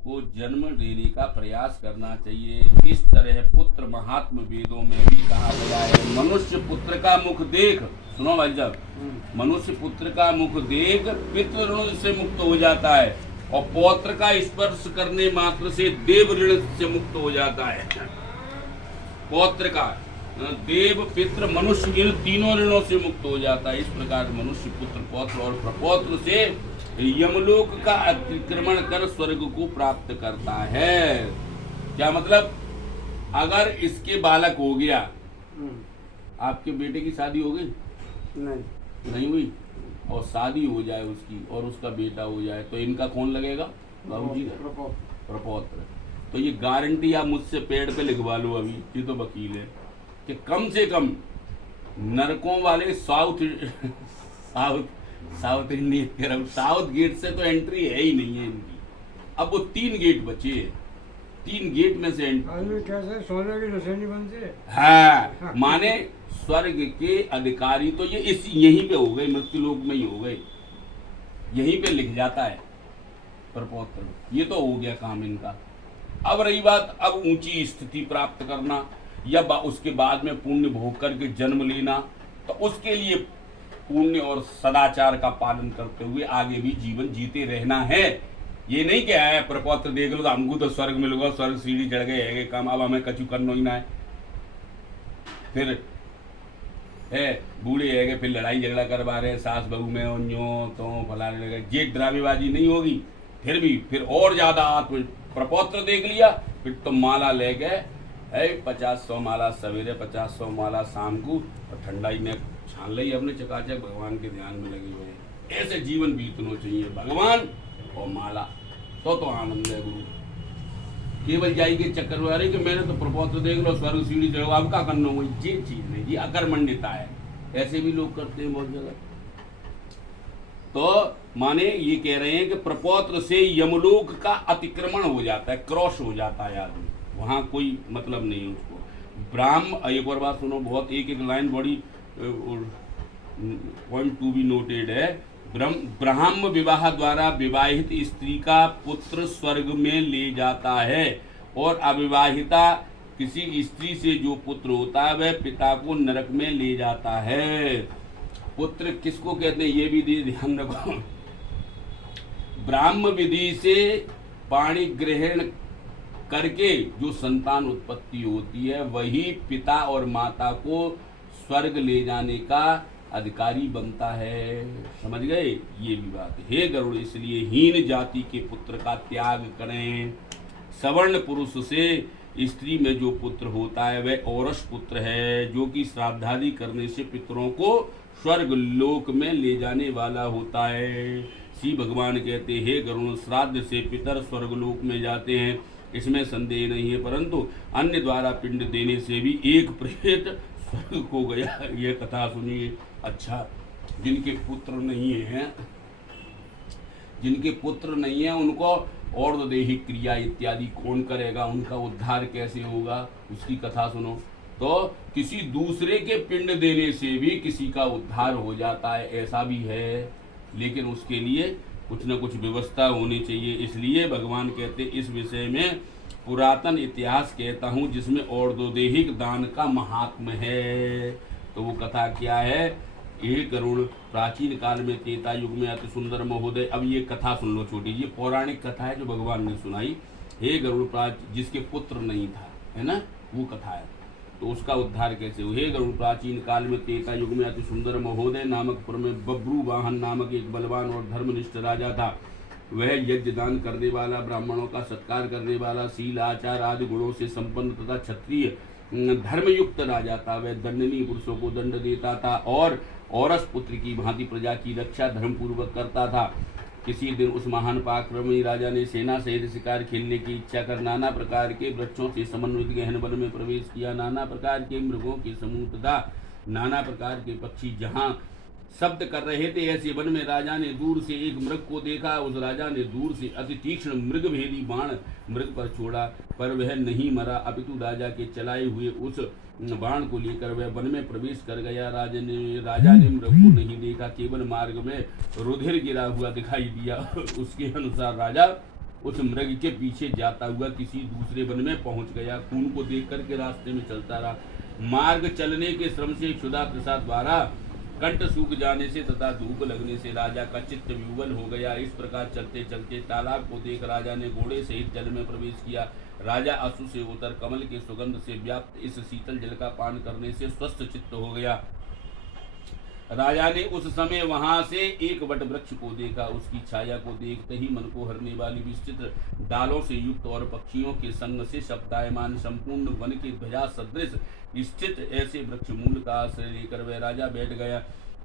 को जन्म देने का प्रयास करना चाहिए। इस तरह पुत्र महात्म वेदों में भी कहा गया है। मनुष्य पुत्र का मुख देख, सुनो भाई साहब, मनुष्य पुत्र का मुख देख पितृ ऋण से मुक्त हो जाता है और पौत्र का स्पर्श करने मात्र से देव ऋण से मुक्त हो जाता है। पौत्र का, देव, पितृ, मनुष्य, इन तीनों ऋणों से मुक्त हो जाता है। इस प्रकार मनुष्य पुत्र, पौत्र और प्रपौत्र से यमलोक का अतिक्रमण कर स्वर्ग को प्राप्त करता है। क्या मतलब, अगर इसके बालक हो गया, आपके बेटे की शादी हो गई? नहीं हुई, और शादी हो जाए उसकी और उसका बेटा हो जाए, तो इनका कौन लगेगा? बाबूजी का प्रपौत्र। तो ये गारंटी आप मुझसे पेड़ पे लिखवा लो अभी, ये तो वकील है, कि कम से कम नरकों वाले साउथ इंडियन साउथ गेट से तो एंट्री है ही नहीं है इनकी। अब वो 3 गेट बचे हैं, 3 गेट में से एंट्री कैसे सोने की निशानी बनती? हाँ, माने स्वर्ग के अधिकारी तो ये इस यहीं पे हो गए, मृत्यु लोक में ही हो गए, यहीं पे लिख जाता है प्रपौत्र। ये तो हो गया काम इनका। अब रही बात, अब ऊंची स्थिति प्राप्त करना या उसके बाद में पुण्य भोग करके जन्म लेना, तो उसके लिए पुण्य और सदाचार का पालन करते हुए आगे भी जीवन जीते रहना है। ये नहीं क्या है प्रपौत्र देख लो तो हमको तो स्वर्ग मिलेगा, स्वर्ग सीढ़ी चढ़ गए है काम, अब हमें कछु करना ही ना है। फिर है बूढ़े है फिर लड़ाई झगड़ा करवा रहे सास बहू में और न्यो तो फलाने, ये ड्रामेबाजी नहीं होगी। फिर और ज्यादा आत्म प्रपौत्र देख लिया, फिर तो माला ले गए, 50-100 माला सवेरे, 50-100 माला शाम को, और ठंडाई में छान ली अपने चकाचक, भगवान के ध्यान में लगे हुए हैं। ऐसे जीवन बीतना चाहिए, भगवान और माला, तो आनंद है गुरु। केवल जाई के चक्कर में आ रही कि मैंने तो प्रपौत्र देख लो, स्वर्ग सीढ़ी चढ़ो, अब क्या करना हुआ, ये चीज नहीं, ये अकर्मण्यता है। ऐसे भी लोग करते हैं बहुत जगह। तो माने ये कह रहे हैं कि प्रपौत्र से यमलोक का अतिक्रमण हो जाता है, क्रॉस हो जाता है आदमी, वहां कोई मतलब नहीं है उसको। ब्राह्म, एक और बात सुनो, बहुत एक लाइन बड़ी पॉइंट टू बी नोटेड है। ब्राह्म विवाह द्वारा विवाहित स्त्री का पुत्र स्वर्ग में ले जाता है, और अविवाहिता किसी स्त्री से जो पुत्र होता है वह पिता को नरक में ले जाता है। पुत्र किसको कहते हैं ये भी ध्यान रखो। ब्राह्म विधि से पाणी ग्रहण करके जो संतान उत्पत्ति होती है वही पिता और माता को स्वर्ग ले जाने का अधिकारी बनता है। समझ गए, ये भी बात है। हे गरुड़, इसलिए हीन जाति के पुत्र का त्याग करें। सवर्ण पुरुष से स्त्री में जो पुत्र होता है वह औरस पुत्र है, जो कि श्राद्धादि करने से पितरों को स्वर्ग लोक में ले जाने वाला होता है। श्री भगवान कहते हैं, हे गरुड़, श्राद्ध से पितर स्वर्ग लोक में जाते हैं, इसमें संदेह नहीं है, परंतु अन्य द्वारा पिंड देने से भी एक प्रेत स्वर्ग को गया। ये कथा सुनिए। अच्छा, जिनके पुत्र नहीं है उनको और दैहिक क्रिया इत्यादि कौन करेगा, उनका उद्धार कैसे होगा, उसकी कथा सुनो। तो किसी दूसरे के पिंड देने से भी किसी का उद्धार हो जाता है, ऐसा भी है, लेकिन उसके लिए कुछ न कुछ व्यवस्था होनी चाहिए। इसलिए भगवान कहते इस विषय में पुरातन इतिहास कहता हूँ, जिसमें और दो दैहिक दान का महात्म्य है। तो वो कथा क्या है? एक गरुड़, प्राचीन काल में त्रेता युग में अति सुंदर महोदय। अब ये कथा सुन लो छोटी, ये पौराणिक कथा है जो भगवान ने सुनाई। हे गरुड़, जिसके पुत्र नहीं था, है ना, वो कथा है, तो उसका उद्धार कैसे हुआ? हे गरुड़, प्राचीन काल में त्रेता युग में अति सुंदर महोदय नामक पुर में बब्रू वाहन नामक एक बलवान और धर्मनिष्ठ राजा था। वह यज्ञ दान करने वाला, ब्राह्मणों का सत्कार करने वाला, शील आचार आदि गुणों से संपन्न तथा क्षत्रिय धर्मयुक्त राजा था। वह दंडनीय पुरुषों को दंड देता था और औरस पुत्र की भांति प्रजा की रक्षा धर्मपूर्वक करता था। किसी दिन उस महान पराक्रमी राजा ने सेना सहित शिकार खेलने की इच्छा कर नाना प्रकार के वृक्षों से समन्वित गहन वन में प्रवेश किया। नाना प्रकार के मृगों के समूह तथा नाना प्रकार के पक्षी जहाँ शब्द कर रहे थे, ऐसे वन में राजा ने दूर से एक मृग को देखा। उस राजा ने दूर से अति तीक्ष्ण मृगभेदी बाण मृग पर छोड़ा, पर वह नहीं मरा, अपितु राजा के चलाए हुए उस बाण को लेकर वह वन में प्रवेश कर गया। राजा ने मृग को नहीं देखा, केवल मार्ग में रुधिर गिरा हुआ दिखाई दिया। उसके अनुसार राजा उस मृग के पीछे जाता हुआ किसी दूसरे वन में पहुंच गया। खून को देख करके रास्ते में चलता रहा। मार्ग चलने के श्रम से क्षुधा प्रसाद द्वारा कंठ सूख जाने से तथा धूप लगने से राजा का चित्त विह्वल हो गया। इस प्रकार चलते चलते तालाब को देख राजा ने घोड़े सहित जल में प्रवेश किया। राजा अश्रु से उतर कमल के सुगंध से व्याप्त इस शीतल जल का पान करने से स्वस्थ चित्त हो गया। राजा ने उस समय वहां से एक वट वृक्ष को देखा। उसकी छाया को देखते ही मन को हरने वाली विचित्र डालों से युक्त और पक्षियों के संग से शब्दायमान संपूर्ण वन के ध्वजा सदृश स्थित ऐसे वृक्ष मूल का आश्रय लेकर वह राजा बैठ गया।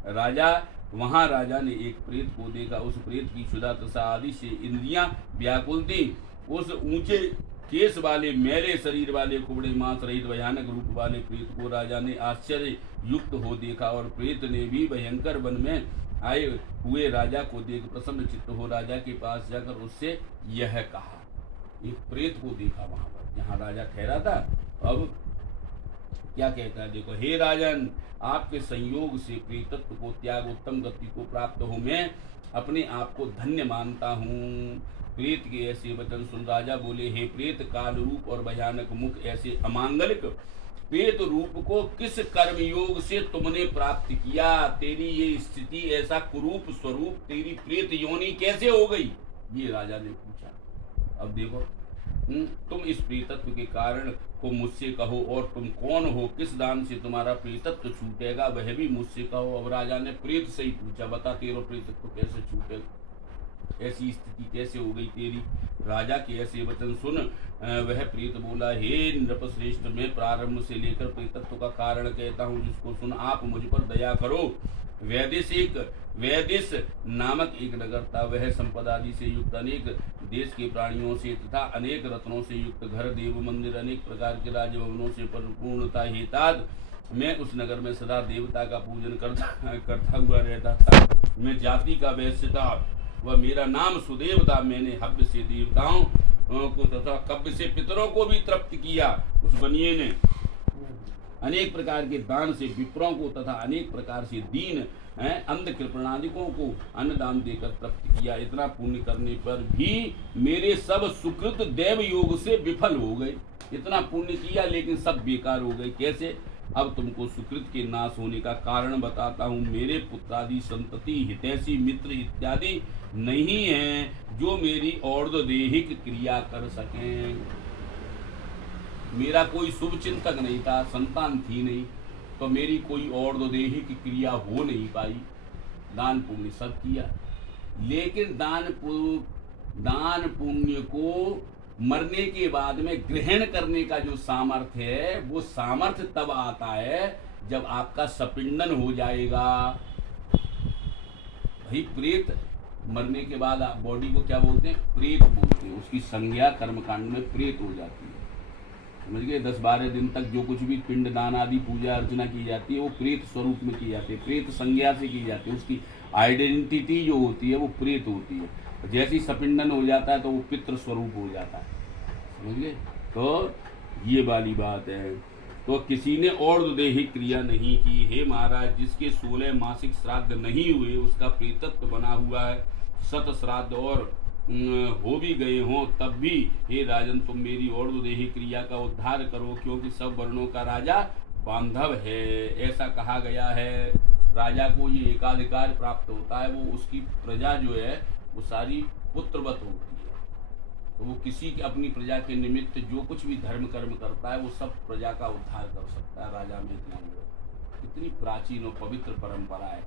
राजा ने एक प्रेत को देखा। उस प्रेत की क्षुधा तथा आदि से इंद्रियां व्याकुल थी। उस ऊंचे केस वाले मेले शरीर वाले कुबड़े मांस रहित भयानक रूप वाले प्रेत को राजा ने आश्चर्य युक्त हो देखा। और प्रेत ने भी भयंकर वन में आए हुए राजा को देख प्रसन्न चित्त हो राजा के पास जाकर उससे यह कहा। एक प्रेत को देखा वहां पर जहाँ राजा ठहरा था। अब क्या कहता है देखो, हे राजन, आपके संयोग से प्रेतत्व को त्याग उत्तम गति को प्राप्त हो मैं अपने आप को धन्य मानता हूँ। प्रेत के ऐसे वचन सुन राजा बोले, हे प्रेत, काल रूप और भयानक मुख ऐसे अमांगलिक प्रेत रूप को किस कर्म योग से तुमने प्राप्त किया? तेरी ये स्थिति, ऐसा कुरूप स्वरूप, तेरी प्रेत योनि कैसे हो गई? ये राजा ने पूछा। अब देखो, तुम इस प्रेतत्व के कारण को मुझसे कहो, और तुम कौन हो? किस दान से तुम्हारा प्रेतत्व छूटेगा वह भी मुझसे कहो। अब राजा ने प्रेत से ही पूछा, बता तेरा प्रेतत्व कैसे छूटेगा? ऐसी स्थिति कैसे हो गई तेरी? राजा के ऐसे वचन सुन वह प्रेत बोला, हे नृपश्रेष्ठ, मैं प्रारंभ से लेकर प्रेतत्व का कारण कहता हूँ, जिसको सुन आप मुझ पर दया करो। वैदिश नामक एक नगर था। वह संपदादि से युक्त अनेक देश के प्राणियों से तथा अनेक रत्नों से युक्त घर, देव मंदिर, अनेक प्रकार के राजभवनों से परिपूर्ण था। हेताद मैं उस नगर में सदा देवता का पूजन करता हुआ रहता था। मैं जाति का वैश्य था, वह मेरा नाम सुदेव था। मैंने हव्य से देवताओं को तथा कव्य से पितरों को भी तृप्त किया। उस बनिए ने अनेक प्रकार के दान से विप्रों को तथा अनेक प्रकार से दीन अंध कृपणादिकों को अन्नदान देकर तृप्त किया। इतना पुण्य करने पर भी मेरे सब सुकृत देव योग से विफल हो गए। इतना पुण्य किया लेकिन सब बेकार हो गए। कैसे? अब तुमको सुकृत के नाश होने का कारण बताता हूँ। मेरे पुत्रादि संतति, हितैषी, मित्र इत्यादि नहीं है जो मेरी और्ध्वदेहिक क्रिया कर सकें। मेरा कोई शुभ चिंतक नहीं था, संतान थी नहीं, तो मेरी कोई और्ध्वदेहिक क्रिया हो नहीं पाई। दान पुण्य सब किया, लेकिन दान पुण्य को मरने के बाद में ग्रहण करने का जो सामर्थ्य है, वो सामर्थ्य तब आता है जब आपका सपिंडन हो जाएगा। भाई प्रेत मरने के बाद आप बॉडी को क्या बोलते हैं? प्रेत बोलते हैं। उसकी संज्ञा कर्मकांड में प्रेत हो जाती है। समझ गए? 10-12 दिन तक जो कुछ भी पिंड दान आदि पूजा अर्चना की जाती है वो प्रेत स्वरूप में की जाती है, प्रेत संज्ञा से की जाती है। उसकी आइडेंटिटी जो होती है वो प्रेत होती है। जैसे ही सपिंडन हो जाता है तो वो पितृ स्वरूप हो जाता है। समझ गए? तो ये वाली बात है। तो किसी ने और्ध्वदेहिक क्रिया नहीं की। हे महाराज, जिसके 16 मासिक श्राद्ध नहीं हुए उसका प्रेतत्व बना हुआ है। 7 श्राद्ध और हो भी गए हों तब भी हे राजन, तुम मेरी और्ध्वदेहिक क्रिया का उद्धार करो, क्योंकि सब वर्णों का राजा बांधव है। ऐसा कहा गया है। राजा को ये एकाधिकार प्राप्त होता है। वो उसकी प्रजा जो है वो सारी पुत्रवत होती है। तो वो किसी की अपनी प्रजा के निमित्त जो कुछ भी धर्म कर्म करता है वो सब प्रजा का उद्धार कर सकता है। राजा में इतना हुआ। कितनी प्राचीन और पवित्र परंपरा है।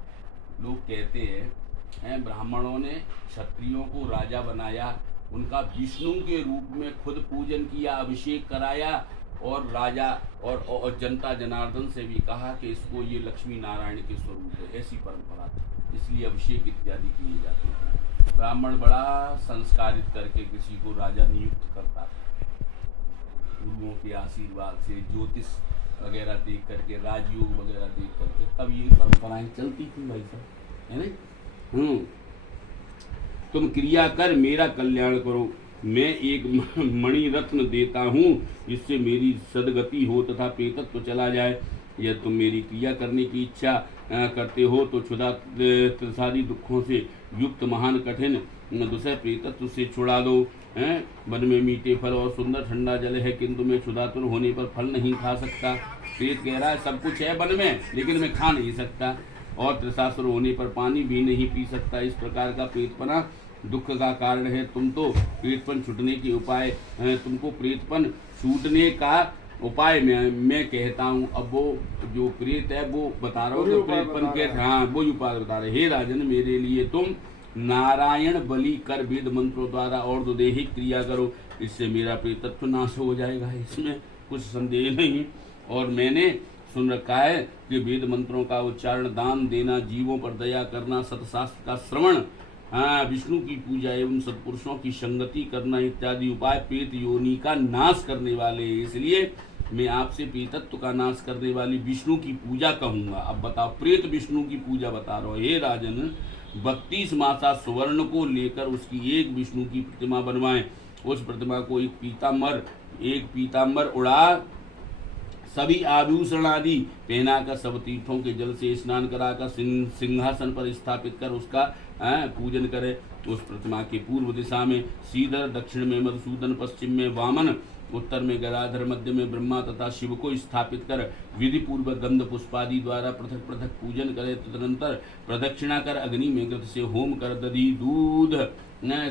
लोग कहते हैं ब्राह्मणों ने क्षत्रियों को राजा बनाया, उनका विष्णु के रूप में खुद पूजन किया, अभिषेक कराया, और राजा और जनता जनार्दन से भी कहा कि इसको ये लक्ष्मी नारायण के स्वरूप है। ऐसी परंपरा, इसलिए अभिषेक इत्यादि किए जाते हैं। ब्राह्मण बड़ा संस्कारित करके किसी को राजा नियुक्त करता था, गुरुओं के आशीर्वाद से, ज्योतिष वगैरह देख करके, राजयोग वगैरह देख करके, तब ये परंपराएं चलती थी भाई साहब, है ना। तुम क्रिया कर मेरा कल्याण करो। मैं एक मणि रत्न देता हूँ जिससे मेरी सदगति हो तथा प्रेतत्व चला जाए। यदि तुम मेरी क्रिया करने की इच्छा करते हो तो क्षुधा त्रसादी दुखों से युक्त महान कठिन दूसरे प्रीतत्व से छुड़ा दो। हैं, वन में मीठे फल और सुंदर ठंडा जल है, किंतु मैं क्षुधातुर होने पर फल नहीं खा सकता। प्रेत कह रहा है सब कुछ है वन में, लेकिन मैं खा नहीं सकता, और त्रिशास्त्र होने पर पानी भी नहीं पी सकता। इस प्रकार का प्रेतपना दुख का कारण है। तुम तो प्रेतपन छूटने के उपाय, तुमको प्रेतपन छूटने का उपाय मैं कहता हूँ। अब वो जो प्रेत है वो बता रहा हूँ, तो प्रेतपन के हाँ वो उपाय बता रहे। हे राजन, मेरे लिए तुम नारायण बलि कर वेद मंत्रों द्वारा और तो दैहिक क्रिया करो, इससे मेरा प्रेतत्व नाश हो जाएगा, इसमें कुछ संदेह नहीं। और मैंने सुन रखा है कि वेद मंत्रों का उच्चारण, दान देना, जीवों पर दया करना, सतशास्त्र का श्रवण, हाँ, विष्णु की पूजा एवं सत्पुरुषों की संगति करना इत्यादि उपाय प्रेत योनि का नाश करने वाले हैं। इसलिए मैं आपसे प्रेतत्व का नाश करने वाली विष्णु की पूजा कहूँगा। अब बताओ, प्रेत विष्णु की पूजा बता रहा हूँ। हे राजन, 32 मासा सुवर्ण को लेकर उसकी एक विष्णु की प्रतिमा बनवाएं। उस प्रतिमा को एक पीताम्बर उड़ा, सभी आभूषण आदि पहनाकर, सब तीर्थों के जल से स्नान कराकर सिंहासन पर स्थापित कर उसका पूजन करे। उस प्रतिमा के पूर्व दिशा में श्रीधर, दक्षिण में मधुसूदन, पश्चिम में वामन, उत्तर में गदाधर, मध्य में ब्रह्मा तथा शिव को स्थापित कर विधि पूर्वक गंध पुष्पादि द्वारा पृथक पृथक पूजन करे। तदनंतर प्रदक्षिणा कर अग्नि में घृत से होम कर, दधि दूध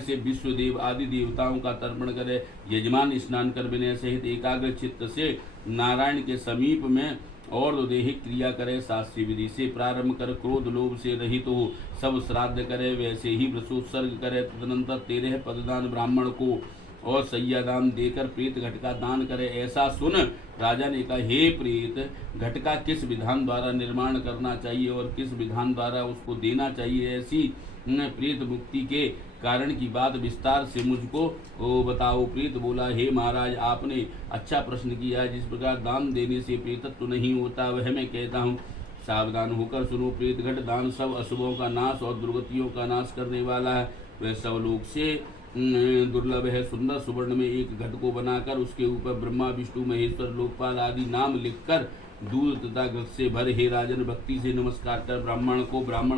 से विश्वदेव आदि देवताओं का तर्पण करे। यजमान स्नान कर विनय सहित एकाग्र चित्त से नारायण के समीप में और दैहिक क्रिया करे। शास्त्रीय विधि से प्रारंभ कर क्रोध लोभ से रहित हो सब श्राद्ध करे, वैसे ही व्रतोत्सर्ग करे। तदनंतर 13 पददान ब्राह्मण को और सैयादान देकर प्रेत घट का दान करे। ऐसा सुन राजा ने कहा, हे प्रेत, घट का किस विधान द्वारा निर्माण करना चाहिए और किस विधान द्वारा उसको देना चाहिए, ऐसी प्रेत मुक्ति के कारण की बात विस्तार से मुझको बताओ। प्रेत बोला, हे महाराज, आपने अच्छा प्रश्न किया है। जिस प्रकार दान देने से प्रेतत्व नहीं होता वह मैं कहता हूँ। सावधान होकर सुनो। प्रेत घट दान सब अशुभों का नाश और दुर्गतियों का नाश करने वाला है। वह सब लोग से दुर्लभ है। सुंदर सुवर्ण में एक घट को बनाकर उसके ऊपर ब्रह्मा, विष्णु, महेश्वर, लोकपाल आदि नाम लिखकर दूध तथा घृत से भर, हे राजन, भक्ति से नमस्कार कर ब्राह्मण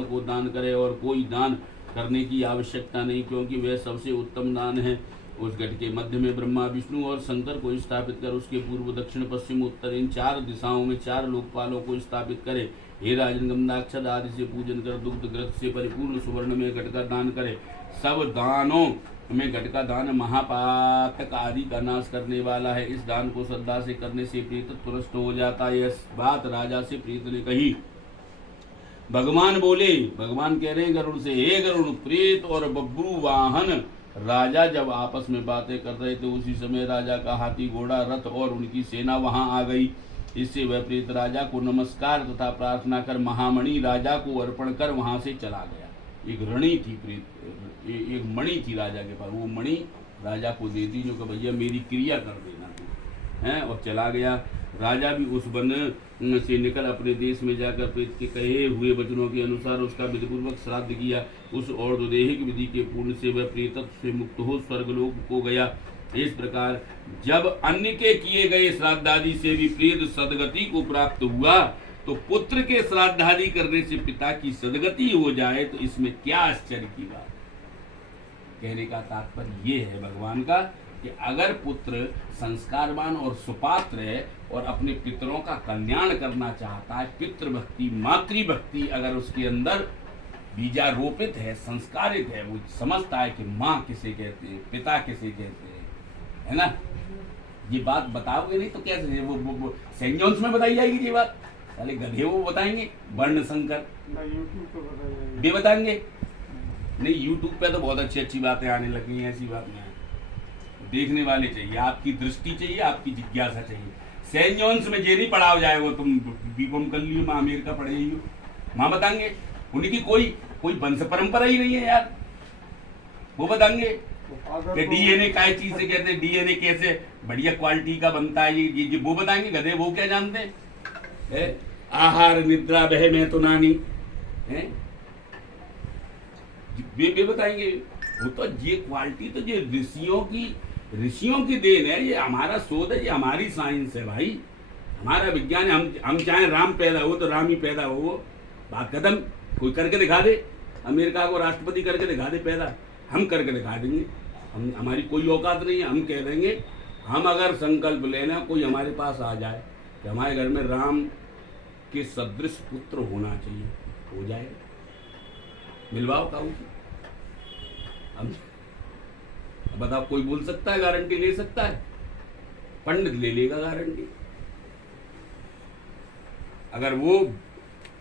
को दान करे। और कोई दान करने की आवश्यकता नहीं, क्योंकि वह सबसे उत्तम दान है। उस घट के मध्य में ब्रह्मा, विष्णु और शंकर को स्थापित कर उसके पूर्व, दक्षिण, पश्चिम, उत्तर इन 4 दिशाओं में 4 लोकपालों को स्थापित करे। हे राजन, गंधाक्षत आदि से पूजन कर दुग्ध घृत से परिपूर्ण सुवर्ण में घट का दान करे। सब दानों में घट का दान महापातक आदि का नाश करने वाला है। इस दान को श्रद्धा से करने से प्रेतत्व नष्ट हो जाता है। यह बात राजा से प्रेत ने कही। भगवान बोले, भगवान कह रहे हैं गरुड़ से, हे गरुड़, प्रेत और बब्रू वाहन राजा जब आपस में बातें कर रहे थे, उसी समय राजा का हाथी, घोड़ा, रथ और उनकी सेना वहां आ गई। इससे वह प्रेत राजा को नमस्कार तथा प्रार्थना कर महामणि राजा को अर्पण कर वहां से चला गया। एक ऋणी थी प्रेत, एक मणि थी राजा के पास, वो मणि राजा को देती जो कि भैया मेरी क्रिया कर देना तू है, और चला गया। राजा भी उस वन से निकल अपने देश में जाकर प्रेत के कहे हुए वचनों के अनुसार उसका विधिपूर्वक श्राद्ध किया। उस और दैहिक विधि के पूर्ण से वह प्रेतत्व से मुक्त हो स्वर्गलोक को गया। इस प्रकार जब अन्य के किए गए श्राद्धादि से भी प्रेत सदगति को प्राप्त हुआ, तो पुत्र के श्राद्धादि करने से पिता की सदगति हो जाए तो इसमें क्या आश्चर्य की बात। कहने का तात्पर्य ये है भगवान का कि अगर पुत्र संस्कारवान और सुपात्र है और अपने पितरों का कल्याण करना चाहता है, पितृभक्ति, मातृभक्ति अगर उसके अंदर बीजारोपित है, संस्कारित है, वो समझता है कि माँ किसे कहते हैं, पिता किसे कहते हैं, है ना। ये बात बताओगे नहीं तो कैसे वो सेंट जॉन्स में बताई जाएगी ये बात, साले गधे वो बताएंगे, वर्ण संकर भी बताएंगे। नहीं, यूट्यूब पे तो बहुत अच्छी अच्छी बातें आने लगी हैं, ऐसी बात नहीं। देखने वाले चाहिए, आपकी दृष्टि चाहिए, आपकी जिज्ञासा चाहिए। सेंट जॉन्स में जे नहीं पढ़ाओ जाएगा, तुम बीकॉम कर लियो, माँ अमेरिका पढ़े ही हो, माँ बताएंगे। उनकी कोई वंश परंपरा ही नहीं है यार, वो बताएंगे कि डीएनए काय चीज से कहते हैं, डीएनए कैसे बढ़िया क्वालिटी का बनता है, ये वो बताएंगे। गधे वो क्या जानते हैं? आहार निद्रा बह में तो नानी है, वे बताएंगे। वो तो ये क्वालिटी तो ये ऋषियों की देन है, ये हमारा शोध है, ये हमारी साइंस है भाई, हमारा विज्ञान है। हम चाहे राम पैदा हो तो राम ही पैदा हो, बात खत्म। कोई करके दिखा दे, अमेरिका को राष्ट्रपति करके दिखा दे पैदा, हम करके दिखा देंगे। हम, हमारी कोई औकात नहीं है। हम कह देंगे, हम अगर संकल्प लेना, कोई हमारे पास आ जाए कि हमारे घर में राम के सदृश पुत्र होना चाहिए, हो जाएगा। मिलवाओ काऊ की। हम बताओ, कोई बोल सकता है, गारंटी ले सकता है? पंडित ले लेगा गारंटी। अगर वो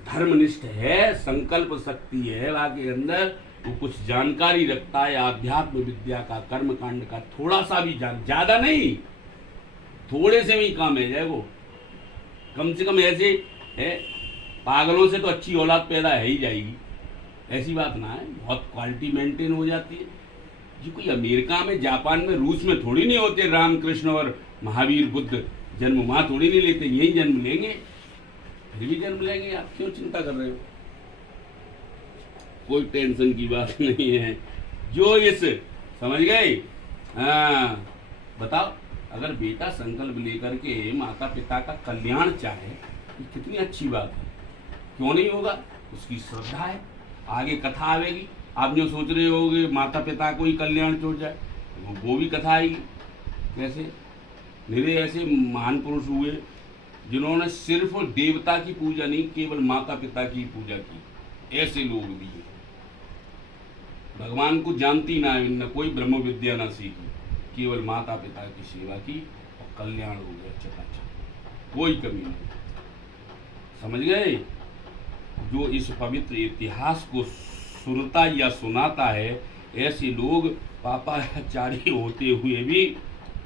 धर्मनिष्ठ है, संकल्प शक्ति है आपके अंदर, वो कुछ जानकारी रखता है आध्यात्म विद्या का, कर्म कांड का, थोड़ा सा भी ज्यादा नहीं, थोड़े से भी काम है जाए वो। कम से कम ऐसे है, पागलों से तो अच्छी औलाद पैदा है ही जाएगी, ऐसी बात ना है, बहुत क्वालिटी मेंटेन हो जाती है जी। कोई अमेरिका में, जापान में, रूस में थोड़ी नहीं होते राम कृष्ण और महावीर बुद्ध जन्म, वहां थोड़ी नहीं लेते, यही जन्म लेंगे, फिर भी जन्म लेंगे। आप क्यों चिंता कर रहे हो? कोई टेंशन की बात नहीं है। जो इस, समझ गए? हाँ, बताओ, अगर बेटा संकल्प लेकर के माता पिता का कल्याण चाहे, ये कितनी अच्छी बात है। क्यों नहीं होगा? उसकी श्रद्धा है। आगे कथा आएगी, आप जो सोच रहे होगे माता पिता को ही कल्याण छोड़ जाए, वो भी कथा आएगी। कैसे? मेरे ऐसे महान पुरुष हुए जिन्होंने सिर्फ देवता की पूजा नहीं, केवल माता पिता की पूजा की। ऐसे लोग भी हैं। भगवान को जानती ना, न कोई ब्रह्म विद्या ना सीखी, केवल माता पिता की सेवा की और कल्याण हो गया चकाचक, कोई कमी नहीं। समझ गए? जो इस पवित्र इतिहास को सुनता या सुनाता है, ऐसे लोग पापाचारी होते हुए भी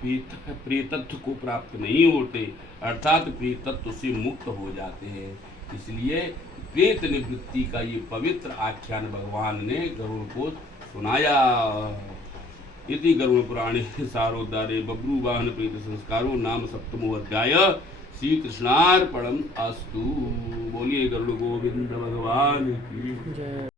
प्रेतत्व को प्राप्त नहीं होते, अर्थात प्रेतत्व से मुक्त हो जाते हैं। इसलिए प्रेत निवृत्ति का ये पवित्र आख्यान भगवान ने गरुड़ को सुनाया। इति गरुड़ पुराणे सारोद्धारे बब्रू वाहन प्रेत संस्कारो नाम सप्तमो अध्याय। श्री कृष्णार्पणम अस्तु। बोलिए गरुड़ गोविंद भगवान की जय।